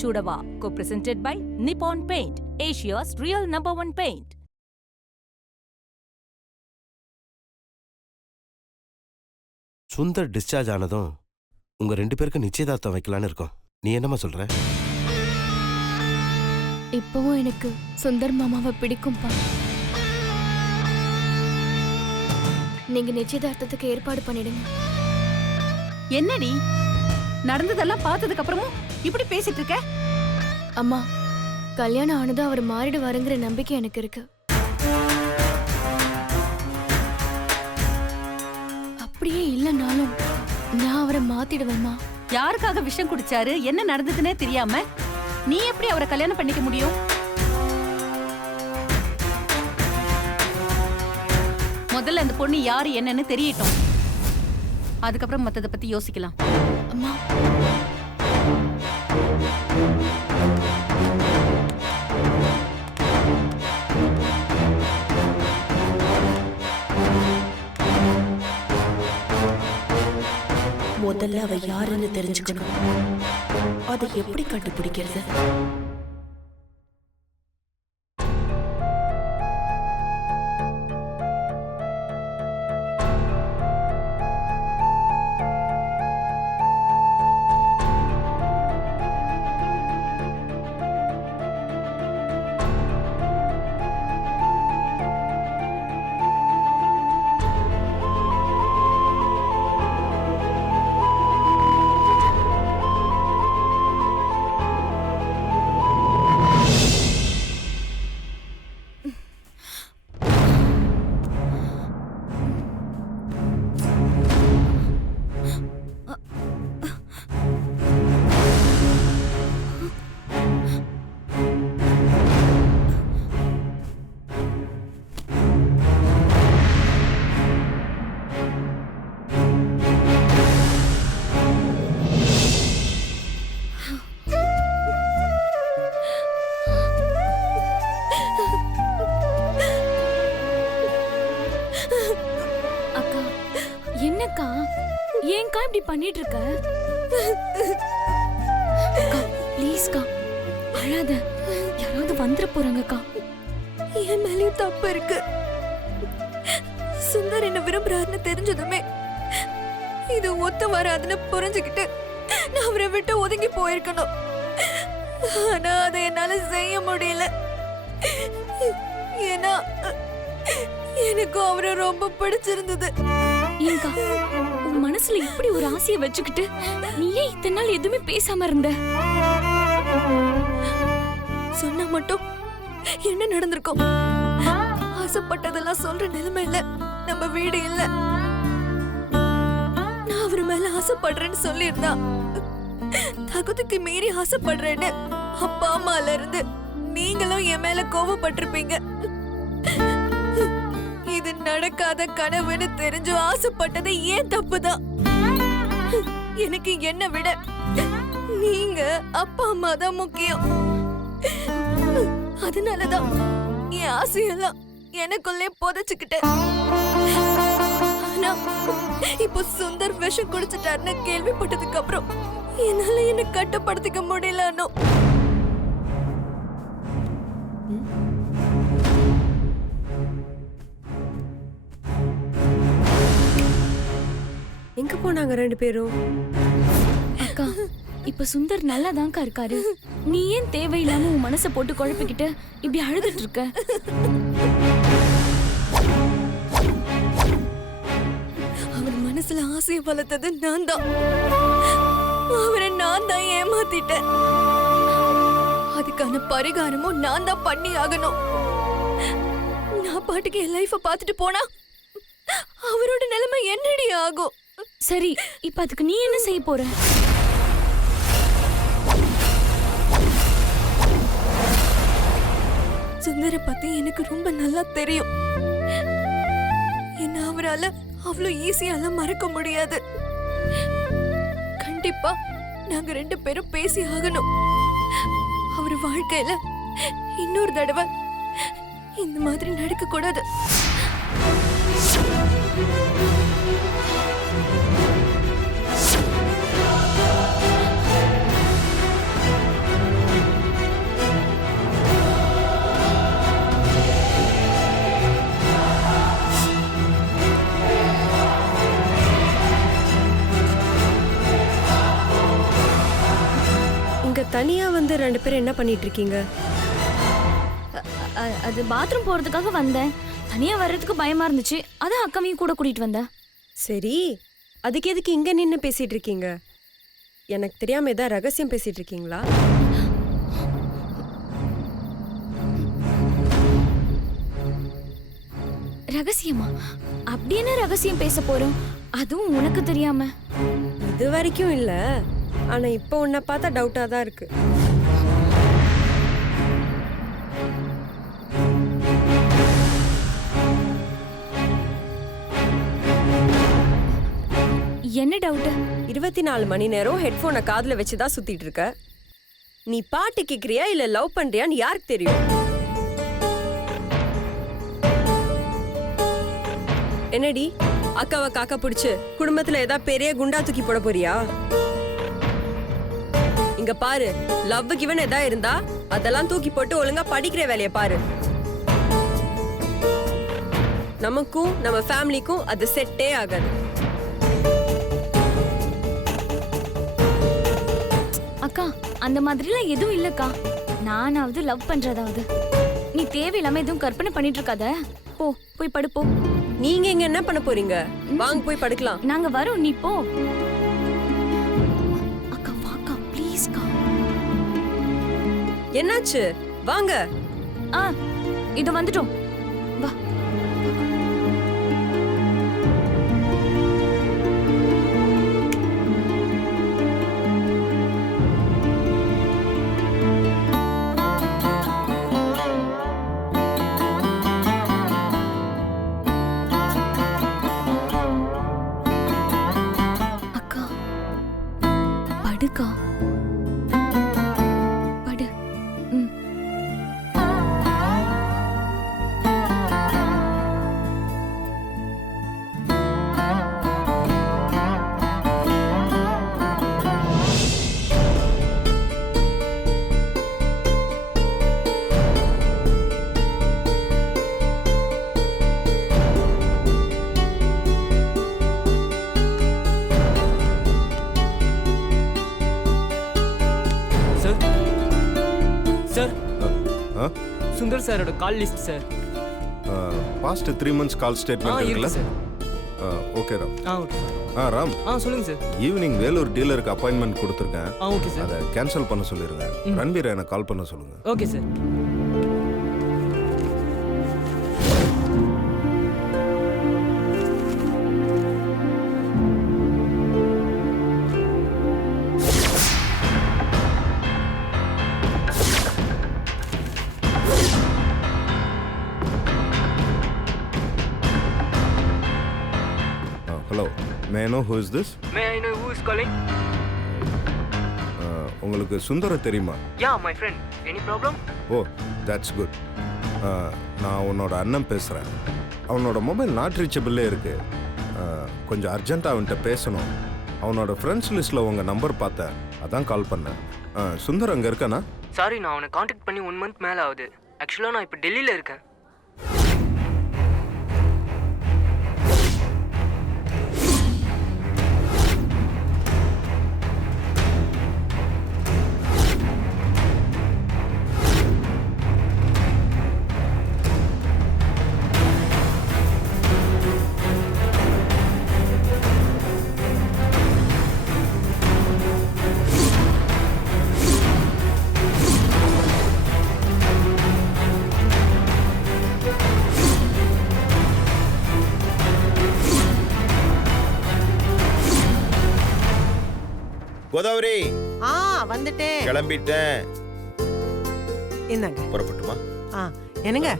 Chudava, co-presented by Nippon Paint, Asia's real #1 paint. Sundar discharge ஆனதும் உங்க 2 பேருக்கு நிச்சயதார்த்தம் வைக்கலான்னு இருக்கோம். நீ என்னம்மா சொல்ற? இப்பவும் எனக்கு சுந்தர் மாமாவை பிடிக்கும்பா. நீங்க நிச்சயதார்த்தத்துக்கு ஏற்பாடு பண்ணிடுங்க. என்னடி நடந்ததெல்லாம் பார்த்ததுக்கு அப்புறமும் இப்படி பேசிட்டு இருக்க? அம்மா, கல்யாணம் ஆனதும் அவர் மாறிடுவாருங்கிற நம்பிக்கை எனக்கு இருக்கு. அப்படியே இல்லைனாலும் நான் அவரை மாத்திடுவேம்மா. யாருக்காக விஷம் குடிச்சாரு, என்ன நடந்ததுன்னே தெரியாம நீ எப்படி அவரை கல்யாணம் பண்ணிக்க முடியும்? முதல்ல அந்த பொண்ணு யாரு என்னன்னு தெரியட்டும், அதுக்கப்புறம் மத்தத பத்தி யோசிக்கலாம். அம்மா, முதல்ல அவ யாருன்னு தெரிஞ்சுக்கணும். அதை எப்படி கண்டுபிடிக்கிறது? என்னக்கா, ஏன்க்கா இப்படி பண்ணிட்டு இருக்க? ப்ளீஸ்க்கா, அழாத. யாராவது வந்துட போறாங்கக்கா. என் மேலயும் தப்பு இருக்கு. சுந்தர் என்ன விரும்புறாருன்னு தெரிஞ்சதுமே இது ஒத்து வராதுன்னு புரிஞ்சுக்கிட்டு நான் அவரை விட்டு ஒதுங்கி போயிருக்கணும். ஆனா அதை என்னால செய்ய முடியல. ஏன்னா எனக்கும் அவரை ரொம்ப பிடிச்சிருந்தது. ஏங்கா, உன் மனசுல இப்படி ஒரு ஆசையை வச்சுக்கிட்டு நீயே இத்தனை நாள் எதுவுமே பேசாம இருந்த? சொன்னா மட்டும் என்ன நடந்திருக்கும்? ஆசைப்பட்டதெல்லாம் சொல்ற நிலைமையில நம்ம வீடு இல்ல. நான் அவர் மேல ஆசைப்படுறேன்னு சொல்லியிருந்தா, தகுதிக்கு மீறி ஆசைப்படுறேன்னு அப்பா அம்மால இருந்து நீங்களும் என் மேல கோவப்பட்டிருப்பீங்க. இது நடக்காத கனவுன்னு தெரிஞ்சும் ஆசைப்பட்டது ஏன் தப்புதான். எனக்கு என்ன விட நீங்க அப்பா அம்மா தான் முக்கியம். அதனாலதான் என் ஆசையெல்லாம் எனக்குள்ளே புதைச்சுக்கிட்டேன். ஆனா இப்போ சுந்தர் விஷம் குடிச்சிட்டாருன்னு கேள்விப்பட்டதுக்கு அப்புறம் என்னால என்ன கட்டுப்படுத்திக்க முடியலன்னு. எங்க போனாங்க 2 பேரும்? அக்கா, இப்ப சுந்தர் நல்லாதான்க்கா இருக்காரு. நீ ஏன் தேவையில்லாம உன் மனசை போட்டு குழப்பிக்கிட்டு இப்படி அழுதுட்டு இருக்க? அவர் மனசுல ஆசையை வளர்த்தது நான் தான். அவரை நான் தான் ஏமாத்திட்டேன். அதுக்கான பரிகாரமும் நான் தான் பண்ணி ஆகணும். நான் பாட்டுக்கு என் லைஃப பார்த்துட்டு போனா அவரோட நிலைமை என்னடி ஆகும்? சரி, இப்ப அதுக்கு நீ என்ன செய்ய போற? சுந்தர பத்தி எனக்கு ரொம்ப நல்லா தெரியும். என்ன அவரால அவ்வளவு ஈஸியாலாம் மறக்க முடியாது. கண்டிப்பா நாங்க 2 பேரும் பேசி ஆகணும். அவர் வாழ்க்கையில இன்னொரு தடவை இந்த மாதிரி நடக்க கூடாது. தனியா வந்து 2 பேரும் என்ன பண்ணிட்டு இருக்கீங்க? அது பாத்ரூம் போறதுக்காக வந்தேன். தனியா வர்றதுக்கு பயமா இருந்துச்சு, அதான் அக்காவையும் கூட கூட்டிட்டு வந்தேன். சரி, அதுக்கு எதுக்கு இங்க நின்னு பேசிட்டு இருக்கீங்க? எனக்கு தெரியாம ஏதாவது ரகசியம் பேசிட்டு இருக்கீங்களா? ரகசியமா? அப்படி என்ன ரகசியம் பேச போறோம், அதுவும் உனக்கு தெரியாம? இது வரைக்கும் இல்ல, ஆனா இப்போ உன்னை பார்த்தா டவுட்டா தான் இருக்கு. என்ன டவுட்? 24 மணி நேரம் ஹெட்போனை காதுல வச்சுதான் சுத்திட்டு இருக்க. நீ பாட்டு கேக்குறியா இல்ல லவ் பண்றியான்னு யாருக்கு தெரியும்? என்னடி அக்காவை காக்கா பிடிச்சு குடும்பத்துல ஏதாவது பெரிய குண்டா தூக்கி போட போறியா? இங்க பாரு, லவ் கிவன் ஏதா இருந்தா அதெல்லாம் தூக்கி போட்டு ஒழுங்கா படிக்கிற வேலையை பாரு. நமக்கும் நம்ம ஃபேமிலிக்கும் அது செட்டே ஆகாது. அக்கா, அந்த மாதிரிலாம் எதுவும் இல்லக்கா. நானாவது லவ் பண்றதாவது. நீ தேவையில்லாம எதுவும் கற்பனை பண்ணிட்டு இருக்காத. போ, போய் படுப்போ. நீங்க இங்க என்ன பண்ண போறீங்க? வாங்க போய் படுக்கலாம். நாங்க வரோம், நீ போ. அக்கா வாக்கா, ப்ளீஸ்க்கா. என்னாச்சு? வாங்க. இது வந்துட்டோம், வா. அக்கா படுக்கா, படு. ம். சார், சுந்தர் சாரோட call list sir. Past 3 months call statement இருக்குல்ல sir? Okay Ram. Okay sir. Ram, சொல்லுங்க சார். ஈவினிங் வேலூர் டீலருக்கு அப்பாயின்மெண்ட் கொடுத்துருக்கேன். ஓகே சார். அதை கேன்சல் பண்ண சொல்லிருங்க. ரன்பீரை எனக்கு கால் பண்ண சொல்லுங்க. Okay sir. Hello, may I know who is this? May I know who is calling? உங்களுக்கு சுந்தர தெரியுமா? Yeah, my friend. Any problem? Oh, that's good. நான் உன்னோட அண்ணன் பேசுகிறேன். அவனோட மொபைல் நாட் ரீச்சபிளே இருக்கு. கொஞ்சம் அர்ஜென்ட்டாக அவன்கிட்ட பேசணும். அவனோட ஃப்ரெண்ட்ஸ் லிஸ்ட்டில் உங்கள் நம்பர் பார்த்தேன், அதான் கால் பண்ணேன். சுந்தர் அங்கே இருக்கானா? சாரி, நான் அவனை காண்டாக்ட் பண்ணி 1 month மேலே ஆகுது. ஆக்சுவலாக நான் இப்போ டெல்லியில் இருக்கேன். கோதாவரி, வந்துட்டேன். கிளம்பிட்டேன். என்னங்க புறப்பட்டுமா? என்னங்க,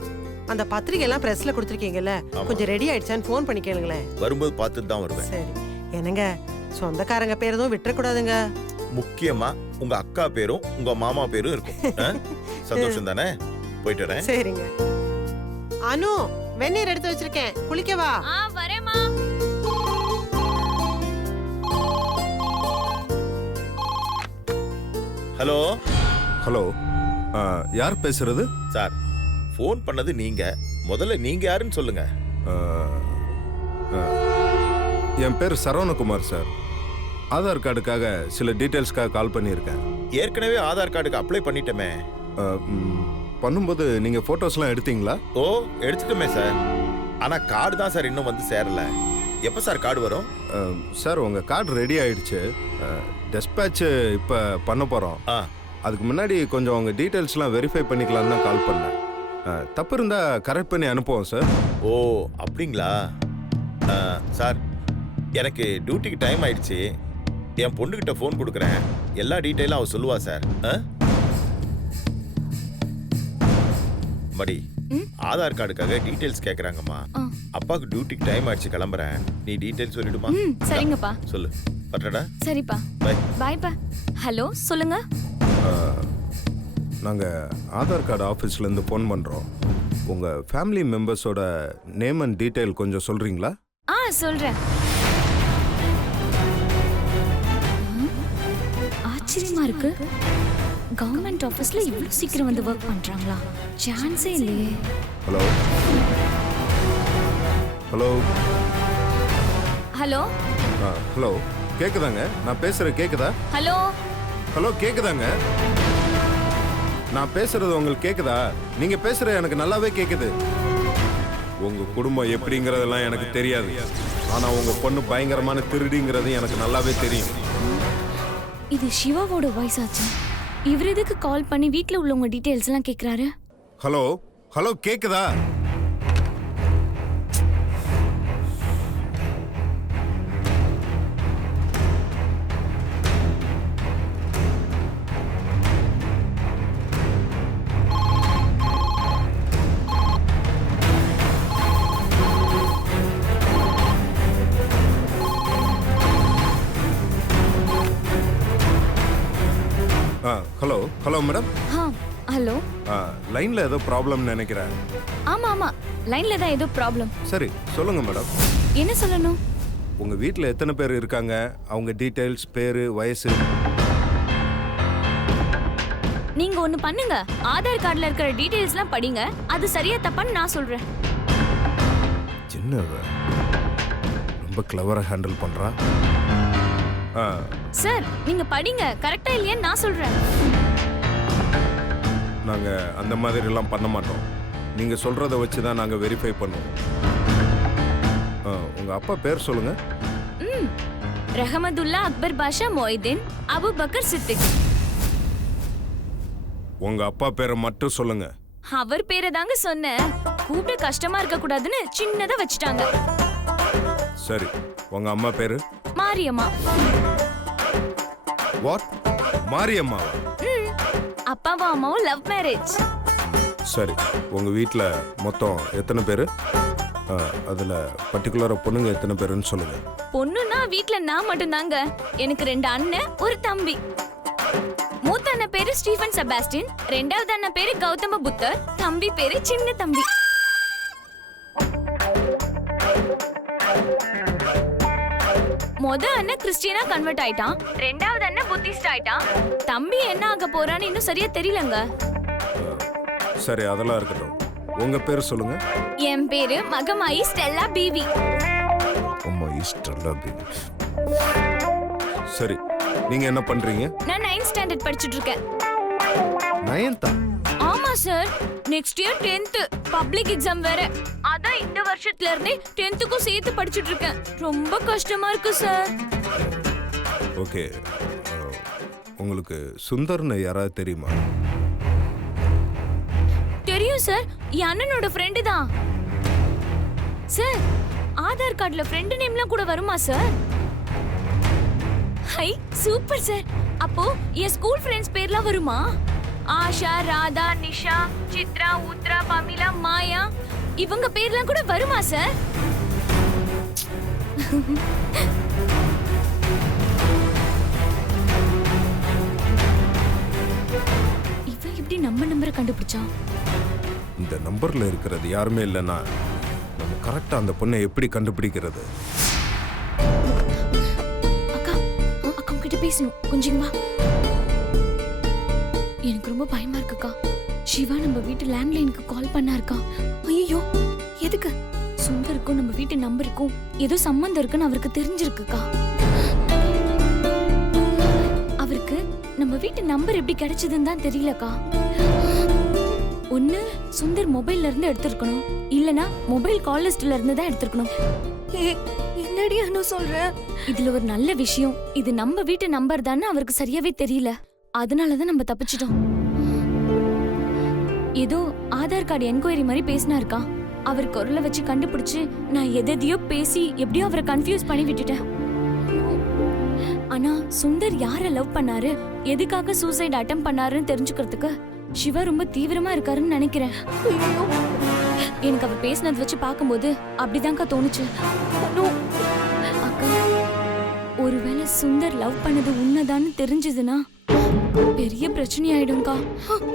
அந்த பத்திரிகை எல்லாம் பிரஸ்ல கொடுத்துருக்கீங்கல்ல, கொஞ்சம் ரெடி ஆயிடுச்சான்னு ஃபோன் பண்ணி கேளுங்களேன். வரும்போது பார்த்துட்டு தான் வருவேன். சரி. என்னங்க, சொந்தக்காரங்க பேர் எதுவும் விட்டுறக்கூடாதுங்க. முக்கியமா உங்க அக்கா பேரும் உங்க மாமா பேரும் இருக்கும். சந்தோஷம் தானே? போயிட்டு வரேன். சரிங்க. அனு, வெந்நீர் எடுத்து வச்சிருக்கேன், குளிக்கவா? வரேம்மா. ஹலோ. ஹலோ, யார் பேசுறது? சார், ஃபோன் பண்ணது நீங்க. முதல்ல நீங்க யாருன்னு சொல்லுங்க. என் பேர் சரவணகுமார் சார். ஆதார் கார்டுக்காக சில டீட்டெயில்ஸ்க்காக கால் பண்ணியிருக்கேன். ஏற்கனவே ஆதார் கார்டுக்கு அப்ளை பண்ணிட்டோமே. பண்ணும்போது நீங்கள் ஃபோட்டோஸ்லாம் எடுத்தீங்களா? ஓ எடுத்துட்டோமே சார். ஆனால் கார்டு தான் சார் இன்னும் வந்து சேரல. எப்போ சார் கார்டு வரும்? சார் உங்கள் கார்டு ரெடி ஆயிடுச்சு. டெஸ்பேட்சு இப்போ பண்ண போகிறோம். அதுக்கு முன்னாடி கொஞ்சம் உங்கள் டீட்டெயில்ஸ்லாம் வெரிஃபை பண்ணிக்கலான்னு தான் கால் பண்ணேன். தப்பு இருந்தால் கரெக்ட் பண்ணி அனுப்புவோம் சார். ஓ அப்படிங்களா சார்? எனக்கு டியூட்டிக்கு டைம் ஆயிடுச்சு. என் பொண்ணுக்கிட்ட ஃபோன் கொடுக்குறேன். எல்லா டீட்டெயிலும் அவ சொல்லுவா சார். மடி ஆதார் கார்டுக்காக டீட்டெயில்ஸ் கேட்குறாங்கம்மா. அப்பாவுக்கு டியூட்டிக்கு டைம் ஆயிடுச்சு, கிளம்புறேன். நீ டீட்டெயில்ஸ் சொல்லிடுமா? சரிங்கப்பா. சொல்லு. பட்டடா. சரிப்பா. பை. பாய்ப்பா. ஹலோ சொல்லுங்க. நாங்கள் ஆதார் கார்டு ஆஃபீஸ்லேருந்து ஃபோன் பண்ணுறோம். உங்கள் ஃபேமிலி மெம்பர்ஸோட நேம் அண்ட் டீட்டெயில் கொஞ்சம் சொல்கிறீங்களா? சொல்றேன். ஆச்சரியமா இருக்கு. கவர்மெண்ட் ஆபீஸ்ல இவ்வளவு சீக்கிரம் வந்து வர்க் பண்றாங்களா? சான்ஸே இல்லையே. ஹலோ ஹலோ ஹலோ ஹலோ கேக்குதாங்க? நான் பேசுறது கேக்குதா? ஹலோ ஹலோ கேக்குதாங்க? நான் பேசுறது உங்களுக்கு கேக்குதா? நீங்க பேசுறது எனக்கு நல்லாவே கேக்குது. உங்க குடும்பம் எப்படிங்கிறதெல்லாம் எனக்கு தெரியாது. ஆனா உங்க பொண்ணு பயங்கரமான திருடிங்கிறது எனக்கு நல்லாவே தெரியும். இது சிவாவோட வாய்ஸ் ஆச்சு. இவர் எதுக்கு கால் பண்ணி வீட்ல உள்ளவங்க டீடைல்ஸ் எல்லாம் கேக்குறாரு? ஹலோ ஹலோ கேக்குதா? Hello hello madam. ஹலோ. லைன்ல ஏதோ ப்ராப்ளம் நினைக்கிறேன். ஆமா ஆமா லைன்ல தான் ஏதோ ப்ராப்ளம். சரி சொல்லுங்க மேடம். என்ன சொல்லணும்? உங்க வீட்ல எத்தனை பேர் இருக்காங்க, அவங்க டீடைல்ஸ், பேரு, வயசு. நீங்க ஒண்ணு பண்ணுங்க. ஆதார் கார்டுல இருக்கிற டீடைல்ஸ்லாம் படிங்க. அது சரியா தப்பான்னு நான் சொல்றேன். சின்னவ ரொம்ப கிளவரா ஹேண்டில் பண்றா. சார் நீங்க படிங்க. கரெக்டா இல்லையான்னு நான் சொல்றேன். நாங்க அந்த மாதிரி எல்லாம் பண்ண மாட்டோம். நீங்க சொல்றத வச்சு தான் நாங்க வெரிஃபை பண்ணுவோம். உங்க அப்பா பேர் சொல்லுங்க. ரஹமதுல்லா அக்பர் பாஷா மொய்தீன் அபு பக்கர் சித்திக். உங்க அப்பா பேரை மட்டும் சொல்லுங்க. அவர் பேரை தாங்க சொன்னேன். கூப்பிட கஷ்டமா இருக்க கூடாதுன்னு சின்னதா வச்சுட்டாங்க. சரி உங்க அம்மா பேரு? மாரியம்மா. வாட்? மாரியம்மா? அப்பாவும் அம்மாவும் லவ் மேரேஜ். சரி உங்க வீட்ல மொத்தம் எத்தனை பேரு? அதுல பர்டிகுலரா பொண்ணுங்க எத்தனை பேருன்னு சொல்லுங்க. பொண்ணுன்னா வீட்ல நான் மட்டும் தாங்க. எனக்கு 2 அண்ணன், ஒரு தம்பி. மூத்த அண்ணன் பேரு ஸ்டீஃபன் செபாஸ்டின், ரெண்டாவது அண்ணன் பேரு கௌதம புத்தர், தம்பி பேரு சின்ன தம்பி. அண்ணன் கிறிஸ்டியனா கன்வெர்ட் ஆயிட்டான். ரெண்டாவது அண்ணன் புத்திஸ்ட் ஆயிட்டான். தம்பி என்ன ஆக போறான்னு இன்னும் சரியா தெரியலங்க. சரி அதெல்லாம் இருக்கட்டும். உங்க பேர் சொல்லுங்க. என் பேரு மகமாயி ஸ்டெல்லா பீவி. மகமாயி ஸ்டெல்லா பீவி. சரி நீங்க என்ன பண்றீங்க? நான் 9th ஸ்டாண்டர்ட் படிச்சிட்டு இருக்கேன். 9th? ஆமா sir. Next year 10th public exam வேற. அதான் இந்த வருஷத்துல இருந்தே 10th-க்கும் சேர்த்து படிச்சிட்டு இருக்கேன். ரொம்ப கஷ்டமா இருக்கு சார். ஓகே. உங்களுக்கு சுந்தர்னு யாராவது தெரியுமா? தெரியும் சார். என் அண்ணனோட ஃப்ரெண்டு தான். சார் ஆதார் கார்டுல ஃப்ரெண்ட் நேம்லாம் கூட வருமா சார்? High super sir. அப்போ என் ஸ்கூல் ஃப்ரெண்ட்ஸ் பேர்லாம் வருமா? ஆஷா, ராதா, நிஷா, சித்ரா, உத்ரா, பமிலா, மாயா இவங்க பேர்லாம் கூட வருமா சார்? இவன் எப்படி நம்ம நம்பரை கண்டுபிடிச்சான்? இந்த நம்பர்ல இருக்கிறது யாருமே இல்லைன்னா நம்ம கரெக்டா அந்த பொண்ணை எப்படி கண்டுபிடிக்கிறது? அக்கா அக்கா கிட்ட பேசணும். கொஞ்சம் வா. எனக்கு ரொம்ப பயமா இருக்குக்கா. சிவா நம்ம வீட்டு லேண்ட்லைனுக்கு கால் பண்ணாருக்கா. ஐயோ எதுக்கு? சுந்தருக்கும் நம்ம வீட்டு நம்பருக்கும் ஏதோ சம்பந்தம் இருக்குன்னு அவருக்கு தெரிஞ்சிருக்குக்கா. அவருக்கு நம்ம வீட்டு நம்பர் எப்படி கிடைச்சதுன்னு தான் தெரியலக்கா. ஒண்ணு சுந்தர் மொபைல்ல இருந்து எடுத்திருக்கணும், இல்லனா மொபைல் கால் லிஸ்ட்ல இருந்து தான் எடுத்திருக்கணும். என்னடி அனு சொல்ற? இதுல ஒரு நல்ல விஷயம், இது நம்ம வீட்டு நம்பர் தானே அவருக்கு சரியாவே தெரியல. அதனாலதான் நம்ம தப்பிச்சிட்டோம். ஏதோ ஆதார் கார்டு என்கொயரி மாதிரி பேசினாருக்கா. அவர் குரலை வச்சு கண்டுபிடிச்சு நான் எதையோ பேசி எப்படியோ அவரை கன்ஃபியூஸ் பண்ணி விட்டுட்டேன். ஆனா சுந்தர் யார லவ் பண்ணாரு, எதுக்காக சூசைட் அட்டெம்ப்ட் பண்ணாருன்னு தெரிஞ்சுக்கிறதுக்கு சிவா ரொம்ப தீவிரமா இருக்காருன்னு நினைக்கிறேன். எனக்கு அவர் பேசினது வச்சு பார்க்கும்போது அப்படிதான்க்கா தோணுச்சு. அக்கா, ஒருவேளை சுந்தர் லவ் பண்ணது உண்மைதான்னு தெரிஞ்சதுன்னா பெரிய பிரச்சனை ஆயிடும்க்கா.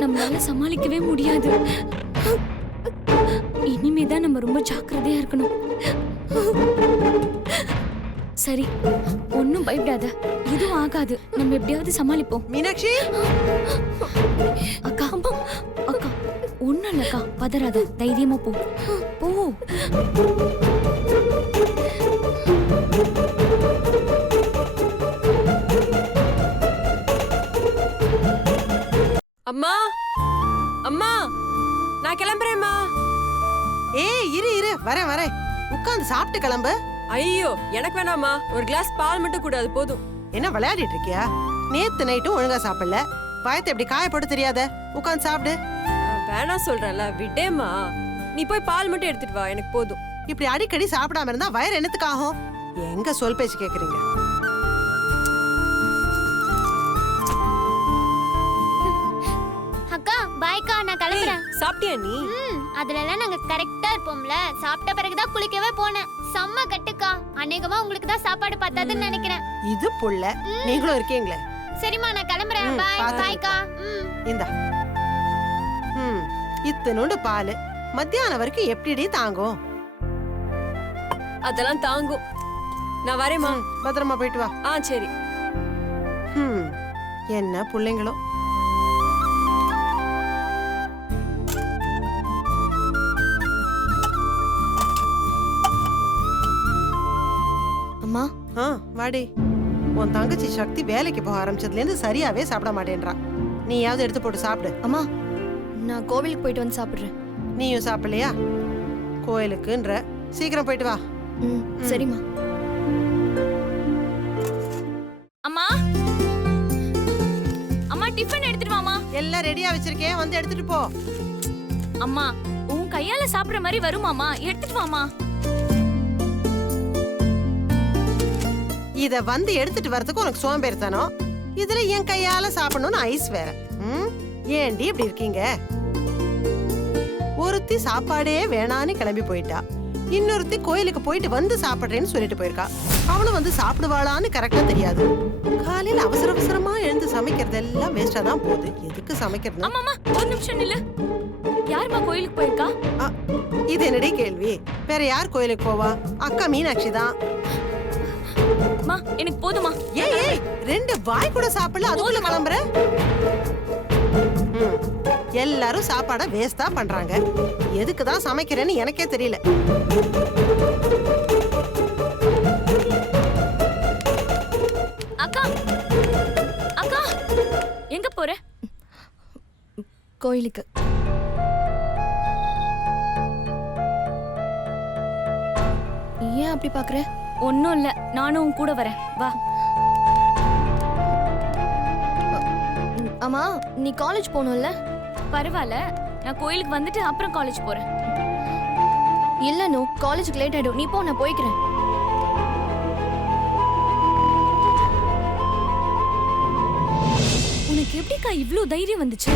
நம்மளால சமாளிக்கவே முடியாது. இனிமேதான் நம்ம ரொம்ப ஜாக்கிரதையா இருக்கணும். சரி, ஒன்னும் பயப்படாத, எதுவும் ஆகாது. நம்ம எப்படியாவது சமாளிப்போம். மீனாட்சி, அக்கா அக்கா ஒண்ணும் இல்லக்கா, பதறாத, தைரியமா போ போ. அம்மா அம்மா, நான் கிளம்புறேம்மா. ஏய் இரு இரு, வரேன் வரேன். உட்கார்ந்து சாப்பிட்டு கிளம்பு. ஐயோ, எனக்கு வேணாம்மா, ஒரு கிளாஸ் பால் மட்டும் கூடாது, போதும். என்ன விளையாடிட்டு இருக்கியா? நேத்து நைட்டும் ஒழுங்கா சாப்பிடல, பயத்தை எப்படி காய போட்டு தெரியாத? உட்கார்ந்து சாப்பிடு. வேணாம் சொல்றேன்ல, விடேம்மா. நீ போய் பால் மட்டும் எடுத்துட்டு வா, எனக்கு போதும். இப்படி அடிக்கடி சாப்பிடாம இருந்தா வயிறு என்னத்துக்கு ஆகும்? எங்க சொல் பேச்சு கேக்குறீங்க? அக்கா பாய்க்கா, நான் கிளம்புறேன். சாப்பிட்டியா நீ? அதுலலாம் நாங்க கரெக்டா இருப்போம்ல. சாப்பிட்ட பிறகுதான் குளிக்கவே போனேன். செம்ம கட்டுக்கா. அநேகமா உங்களுக்கு தான் சாப்பாடு பத்தாதுன்னு நினைக்கிறேன். இது புள்ள, நீங்களும் இருக்கீங்களே. சரிம்மா, நான் கிளம்புறேன். பாய் பாய்க்கா. இந்தா. இத்தனோண்டு பால் மத்தியானம் வரைக்கும் எப்படி தாங்கும்? அதெல்லாம் தாங்கும். நான் வரேம்மா. பத்திரமா போயிட்டு வா. சரி. என்ன பிள்ளைங்களோ. அம்மா. வாடி. உன் தங்கச்சி சக்தி வேலைக்கு போக ஆரம்பிச்சதுல இருந்து சரியாவே சாப்பிட மாட்டேன்றா. நீயாவது எடுத்து போட்டு சாப்பிடு. அம்மா, நான் கோவிலுக்கு போயிட்டு வந்து சாப்பிடுறேன். நீயும் சாப்பிடலையா? கோயிலுக்குன்ற, சீக்கிரம் போயிட்டு வா. சரிம்மா. அம்மா அம்மா, டிஃபன் எடுத்துட்டு வாமா. எல்லாம் ரெடியா வச்சிருக்கேன், வந்து எடுத்துட்டு போ. அம்மா, உன் கையால சாப்பிடுற மாதிரி வருமாமா, எடுத்துட்டு வாமா. இத வந்து எடுத்துட்டு வரதுக்கு உனக்கு சோம்பேறித்தனம். இதுல என் கையால சாப்பிடணும்னு ஐஸ் வேற. ஏண்டி இப்படி இருக்கீங்க? ஒருத்தி சாப்பாடே வேணான்னு கிளம்பி போயிட்டா, இன்னொருத்தி கோயிலுக்கு போயிட்டு வந்து சாப்பிடுறேன்னு சொல்லிட்டு போயிருக்கா. அவளும் வந்து சாப்பிடுவாளான்னு கரெக்டா தெரியாது. காலையில அவசர அவசரமா எழுந்து சமைக்கிறது எல்லாம் வேஸ்டா தான் போகுது. எதுக்கு சமைக்கிறது? அம்மா, ஒரு நிமிஷம் நில்லு. யாருமா கோயிலுக்கு போயிருக்கா? இது என்னடி கேள்வி? வேற யார் கோயிலுக்கு போவா? அக்கா மீனாட்சி தான். அம்மா, எனக்கு போதுமா. ஏய், ரெண்டு வாய் கூட சாப்பிடல, அதுக்குள்ள கிளம்புற? எல்லாரும் சாப்பாட வேஸ்டா பண்றாங்க. எதுக்கு தான் சமைக்கிறேன்னு எனக்கே தெரியல. அக்கா அக்கா, எங்க போற? கோயிலுக்கு. ஏன் அப்படி பாக்குற? ஒன்னும் இல்ல, நானும் உன் கூட வரேன், வா. அம்மா, நீ காலேஜ் போகணும்ல? பரவாயில்ல, நான் கோயிலுக்கு வந்துட்டு அப்புறம் காலேஜ் போறேன். இல்ல நோ, காலேஜுக்கு லேட் ஆயிடும். நீ போ, நான் போய்க்கிறேன். உனக்கு எப்படிக்கா இவ்ளோ தைரியம் வந்துச்சு?